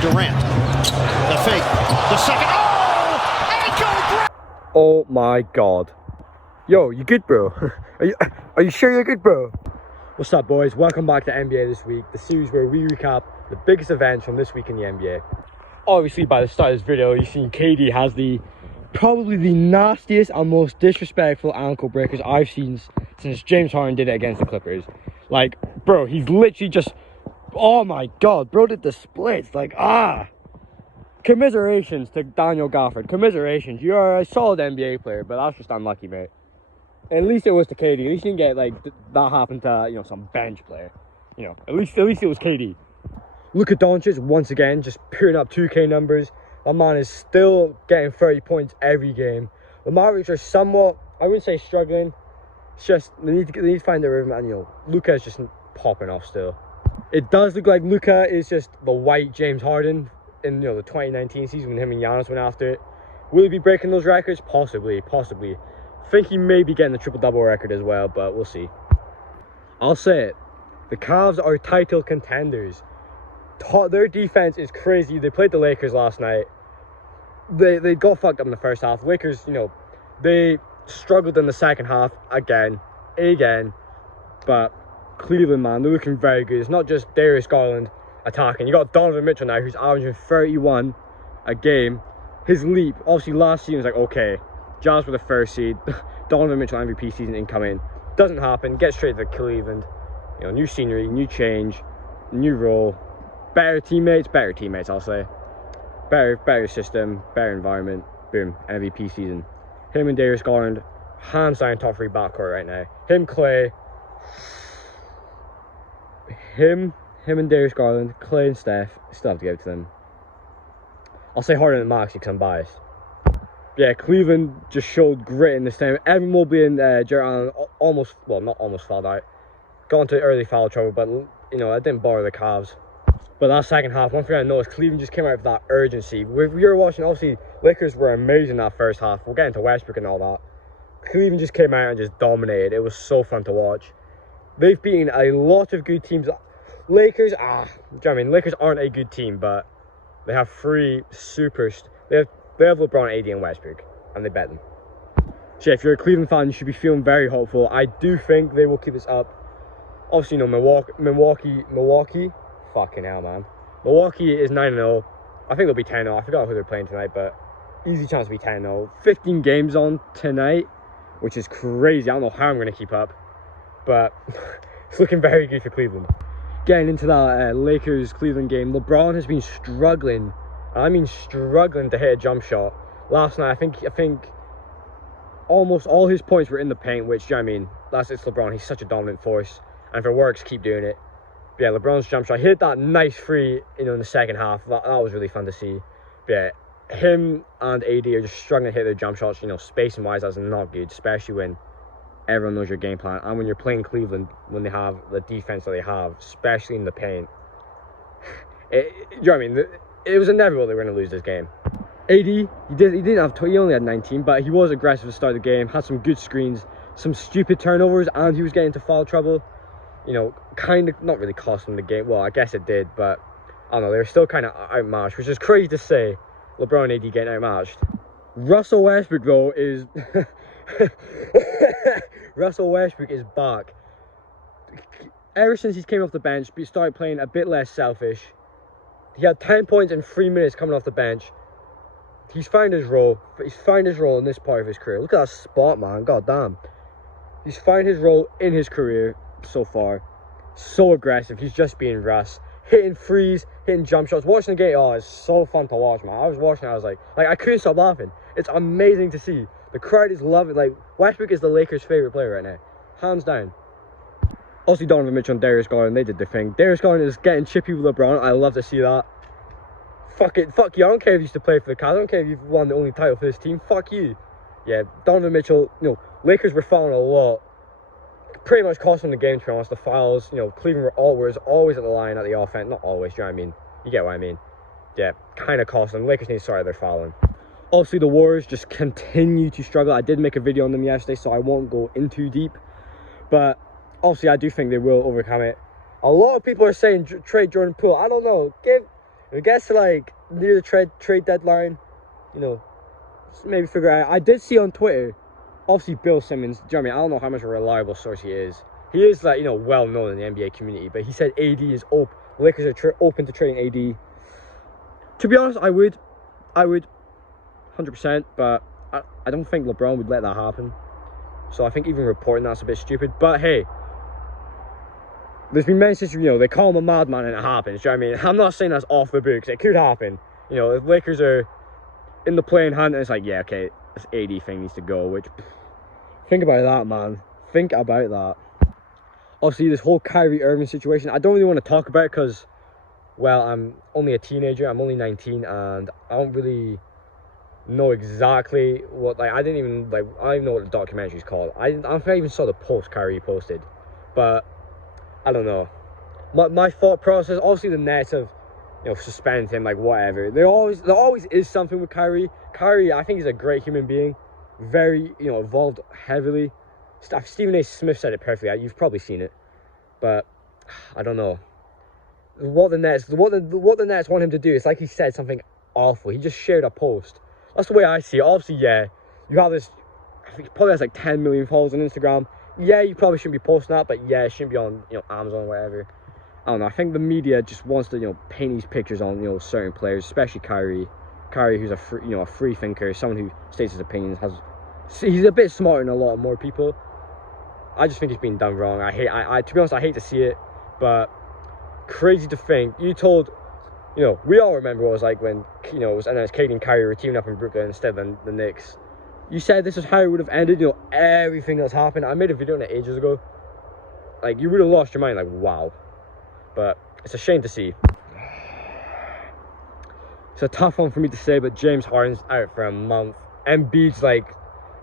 Durant. The fake. The second. Oh! Ankle break! Oh my god. Yo, you good, bro? Are you sure you're good, bro? What's up, boys? Welcome back to NBA This Week, the series where we recap the biggest events from this week in the NBA. Obviously, by the start of this video, you've seen KD has probably the nastiest and most disrespectful ankle breakers I've seen since James Harden did it against the Clippers. Like, bro, he's literally just, oh my god, bro did the splits, like, Commiserations to Daniel Gafford, commiserations. You are a solid NBA player, but that's just unlucky, mate. At least it was to KD. At least you didn't get, like, that happened to, you know, some bench player. You know, at least it was KD. Luka Doncic, once again, just putting up 2K numbers. That man is still getting 30 points every game. The Mavericks are somewhat, I wouldn't say struggling. It's just, they need to find their rhythm, and, you know, Luka is just popping off still. It does look like Luka is just the white James Harden in, you know, the 2019 season when him and Giannis went after it. Will he be breaking those records? Possibly. I think he may be getting the triple-double record as well, but we'll see. I'll say it. The Cavs are title contenders. Their defense is crazy. They played the Lakers last night. They got fucked up in the first half. Lakers, you know, they struggled in the second half again. But Cleveland, man, they're looking very good. It's not just Darius Garland attacking. You got Donovan Mitchell now, who's averaging 31 a game. His leap, obviously last season was like, okay, Jazz were the first seed. Donovan Mitchell MVP season incoming. Doesn't happen. Get straight to Cleveland. You know, new scenery, new change, new role. Better teammates, I'll say. Better system, better environment. Boom, MVP season. Him and Darius Garland, hands down top 3 backcourt right now. Him, Clay. Him and Darius Garland, Clay and Steph, still have to give it to them. I'll say Harden and Maxey because I'm biased. Yeah, Cleveland just showed grit in this time. Evan Mobley and Jarrett Allen not almost fouled out. Got into early foul trouble, but, you know, that didn't bother the Cavs. But that second half, one thing I noticed, Cleveland just came out with that urgency. If you were watching, obviously, Lakers were amazing that first half. We'll get into Westbrook and all that. Cleveland just came out and just dominated. It was so fun to watch. They've beaten a lot of good teams. Lakers, do you know what I mean? Lakers aren't a good team, but they have 3 supers. They have LeBron, AD, and Westbrook, and they bet them. So if you're a Cleveland fan, you should be feeling very hopeful. I do think they will keep this up. Obviously, you know, Milwaukee, fucking hell, man. Milwaukee is 9-0. I think they'll be 10-0. I forgot who they're playing tonight, but easy chance to be 10-0. 15 games on tonight, which is crazy. I don't know how I'm going to keep up, but it's looking very good for Cleveland. Getting into that Lakers-Cleveland game, LeBron has been struggling. I mean struggling to hit a jump shot. Last night, I think almost all his points were in the paint, which, you know what I mean, it's LeBron. He's such a dominant force. And if it works, keep doing it. But yeah, LeBron's jump shot. He hit that nice free, you know, in the second half. That was really fun to see. But yeah, him and AD are just struggling to hit their jump shots. You know, spacing-wise, that's not good, especially when everyone knows your game plan. And when you're playing Cleveland, when they have the defense that they have, especially in the paint. You know what I mean? It was inevitable they were going to lose this game. AD, he only had 19, but he was aggressive to start the game, had some good screens, some stupid turnovers, and he was getting into foul trouble. You know, kind of, not really cost them the game. Well, I guess it did, but I don't know, they were still kind of outmatched, which is crazy to say. LeBron and AD getting outmatched. Russell Westbrook, though, is... Russell Westbrook is back. Ever since he came off the bench, he started playing a bit less selfish. He had 10 points in 3 minutes coming off the bench. He's found his role. In this part of his career. Look at that spot, man. God damn. He's found his role in his career so far. So aggressive. He's just being Russ. Hitting threes, hitting jump shots. Watching the game, it's so fun to watch, man. I was watching, I was like I couldn't stop laughing. It's amazing to see. The crowd is loving it. Like, Westbrook is the Lakers' favorite player right now. Hands down. Obviously, Donovan Mitchell and Darius Garland, they did their thing. Darius Garland is getting chippy with LeBron. I love to see that. Fuck it. Fuck you. I don't care if you used to play for the Cavs. I don't care if you've won the only title for this team. Fuck you. Yeah, Donovan Mitchell, you know, Lakers were fouling a lot. Pretty much cost them the game, to be honest. The fouls, you know, Cleveland were always at the line at the offense. Not always, you know what I mean? You get what I mean. Yeah, kind of cost them. Lakers need to sort out their fouling. Obviously, the Warriors just continue to struggle. I did make a video on them yesterday, so I won't go in too deep. But obviously, I do think they will overcome it. A lot of people are saying trade Jordan Poole. I don't know. If it gets to like near the trade deadline, you know, maybe figure out. I did see on Twitter, obviously Bill Simmons, Jeremy, I don't know how much of a reliable source he is. He is like, you know, well known in the NBA community, but he said AD is open. Lakers are open to trading AD. To be honest, I would 100%, but I don't think LeBron would let that happen. So I think even reporting that's a bit stupid. But hey, there's been many situations, you know, they call him a madman and it happens. Do you know what I mean? I'm not saying that's off the books. It could happen. You know, if Lakers are in the playing hand, and it's like, yeah, okay, this AD thing needs to go. Which, think about that, man. Think about that. Obviously, this whole Kyrie Irving situation, I don't really want to talk about it because, well, I'm only a teenager. I'm only 19, and I don't really know exactly what, like, I don't even know what the documentary is called. I don't think I even saw the post Kyrie posted, but I don't know. My thought process, obviously the Nets have, you know, suspended him, like, whatever. There always is something with Kyrie. Kyrie, I think he's a great human being, very, you know, evolved heavily. Stephen A. Smith said it perfectly. You've probably seen it, but I don't know what the Nets want him to do. It's like he said something awful. He just shared a post. That's the way I see it. Obviously, yeah, you have this. I think he probably has like 10 million followers on Instagram. Yeah, you probably shouldn't be posting that, but yeah, it shouldn't be on, you know, Amazon or whatever. I don't know. I think the media just wants to, you know, paint these pictures on, you know, certain players, especially Kyrie. Kyrie, who's a free thinker, someone who states his opinions. He's a bit smarter than a lot more people. I just think he's been done wrong. To be honest, I hate to see it, but crazy to think. You told, you know, we all remember what it was like when, you know, it was announced KD and Kyrie were teaming up in Brooklyn instead of the Knicks. You said this is how it would have ended, you know, everything that's happened. I made a video on it ages ago. Like, you would have lost your mind, like, wow. But it's a shame to see. It's a tough one for me to say, but James Harden's out for a month. Embiid's, like,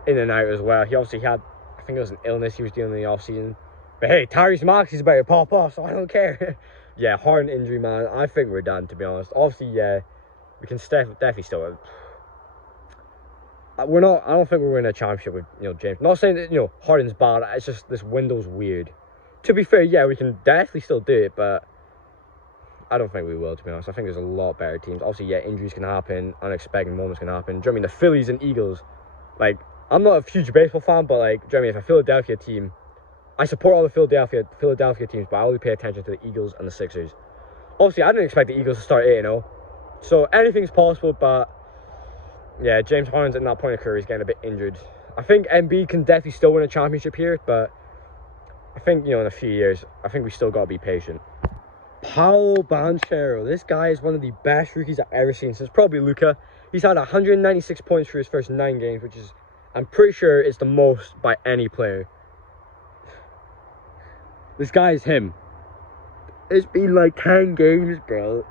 in and out as well. He obviously had, I think it was an illness he was dealing in the offseason. But hey, Tyrese Maxey's about to pop off, so I don't care. Yeah, Harden injury, man. I think we're done, to be honest. Obviously, yeah, we can definitely still. We're not. I don't think we're winning a championship with, you know, James. Not saying that, you know, Harden's bad. It's just this window's weird. To be fair, yeah, we can definitely still do it, but I don't think we will, to be honest. I think there's a lot better teams. Obviously, yeah, injuries can happen, unexpected moments can happen. Do you know what I mean? The Phillies and Eagles, like, I'm not a huge baseball fan, but like, do you know what I mean? If a Philadelphia team, I support all the Philadelphia teams, but I only pay attention to the Eagles and the Sixers. Obviously, I didn't expect the Eagles to start 8-0, so anything's possible, but yeah, James Harden's at that point of career, he's getting a bit injured. I think Nbatw can definitely still win a championship here, but I think, you know, in a few years, I think we still got to be patient. Paolo Banchero, this guy is one of the best rookies I've ever seen since probably Luka. He's had 196 points for his first 9 games, which is, I'm pretty sure it's the most by any player. This guy is him. It's been like 10 games, bro.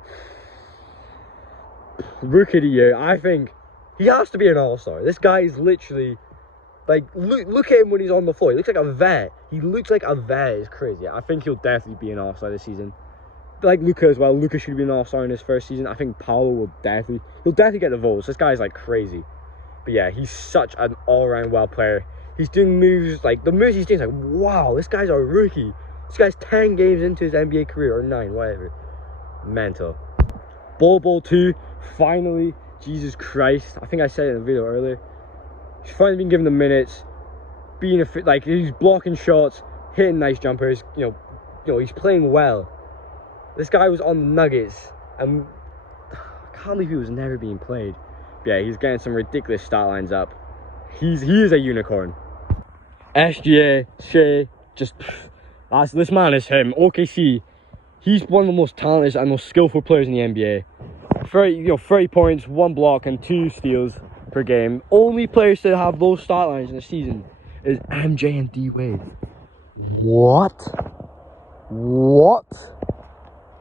Rookie of the year, I think he has to be an all-star. This guy is literally, like, look at him when he's on the floor. He looks like a vet. He looks like a vet. It's crazy. I think he'll definitely be an all-star this season. Like Luka as well. Luka should be an all-star in his first season. I think Paolo will he'll definitely get the votes. This guy's like crazy. But yeah, he's such an all-around well player. He's doing moves, like, the moves he's doing is like, wow, this guy's a rookie. This guy's 10 games into his NBA career, or 9, whatever. Mental. Bowl 2, finally. Jesus Christ. I think I said it in the video earlier. He's finally been given the minutes. Being like, he's blocking shots, hitting nice jumpers. You know, he's playing well. This guy was on the Nuggets, and I can't believe he was never being played. But yeah, he's getting some ridiculous stat lines up. He is a unicorn. SGA, Shea, just this man is him. OKC, he's one of the most talented and most skillful players in the NBA. 30 points, 1 block, and 2 steals per game. Only players to have those stat lines in a season is MJ and D Wade. What?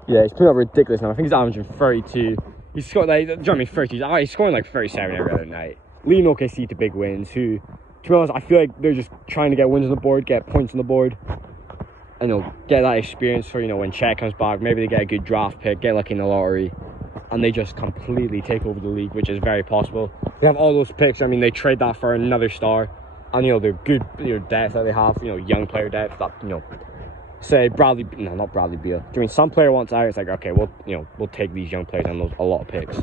Yeah, he's putting up ridiculous now. I think he's averaging 32. He's scored like, do you know what I mean, 30. He's scoring like 37 every other night. Leading OKC to big wins. Who, to be honest, I feel like they're just trying to get wins on the board, get points on the board, and they'll get that experience for, you know, when Chet comes back. Maybe they get a good draft pick, get lucky in the lottery, and they just completely take over the league, which is very possible. They have all those picks. I mean, they trade that for another star, and, you know, they're good, you know, depth that they have, you know, young player depth that, you know, say not Bradley Beal. I mean, some player wants out. It's like, okay, we'll take these young players and a lot of picks.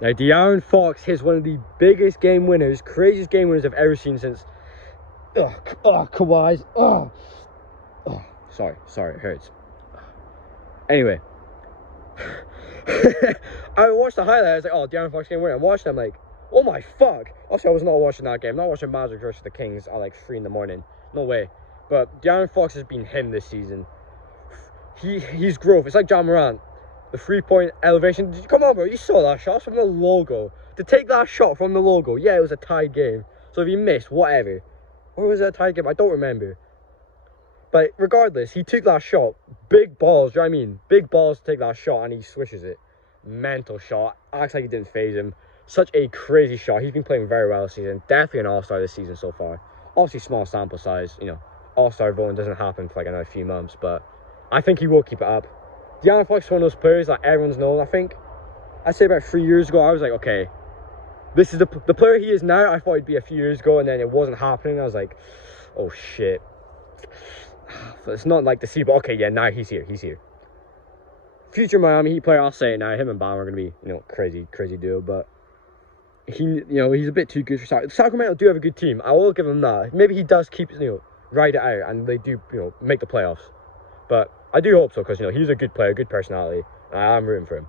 Now, De'Aaron Fox hits one of the biggest game winners, craziest game winners I've ever seen since. Kawhi's. Sorry, it hurts. Anyway, I watched the highlight. I was like, oh, De'Aaron Fox game winner. I watched it. I'm like, oh my fuck. Also, I was not watching that game. I'm not watching Magic versus the Kings at like 3 in the morning. No way. But De'Aaron Fox has been him this season. He's growth. It's like John Morant. The 3-point elevation. Come on, bro. You saw that shot from the logo. To take that shot from the logo. Yeah, it was a tied game. So if he missed, whatever. Or was it a tied game? I don't remember. But regardless, he took that shot. Big balls, do you know what I mean? Big balls to take that shot and he swishes it. Mental shot. Acts like he didn't phase him. Such a crazy shot. He's been playing very well this season. Definitely an all-star this season so far. Obviously small sample size. You know, all-star voting doesn't happen for like another few months. But I think he will keep it up. De'Aaron Fox is one of those players that everyone's known. I think, I'd say about 3 years ago, I was like, okay, this is the player he is now. I thought he'd be a few years ago, and then it wasn't happening. I was like, oh shit. It's not like the sea, but okay, yeah, now he's here. Future Miami Heat player, I'll say it now. Him and Bam are gonna be, crazy duo. But he's a bit too good for Sacramento. Sacramento do have a good team. I will give him that. Maybe he does keep, ride it out, and they do, make the playoffs. But I do hope so, because he's a good player, good personality. I'm rooting for him.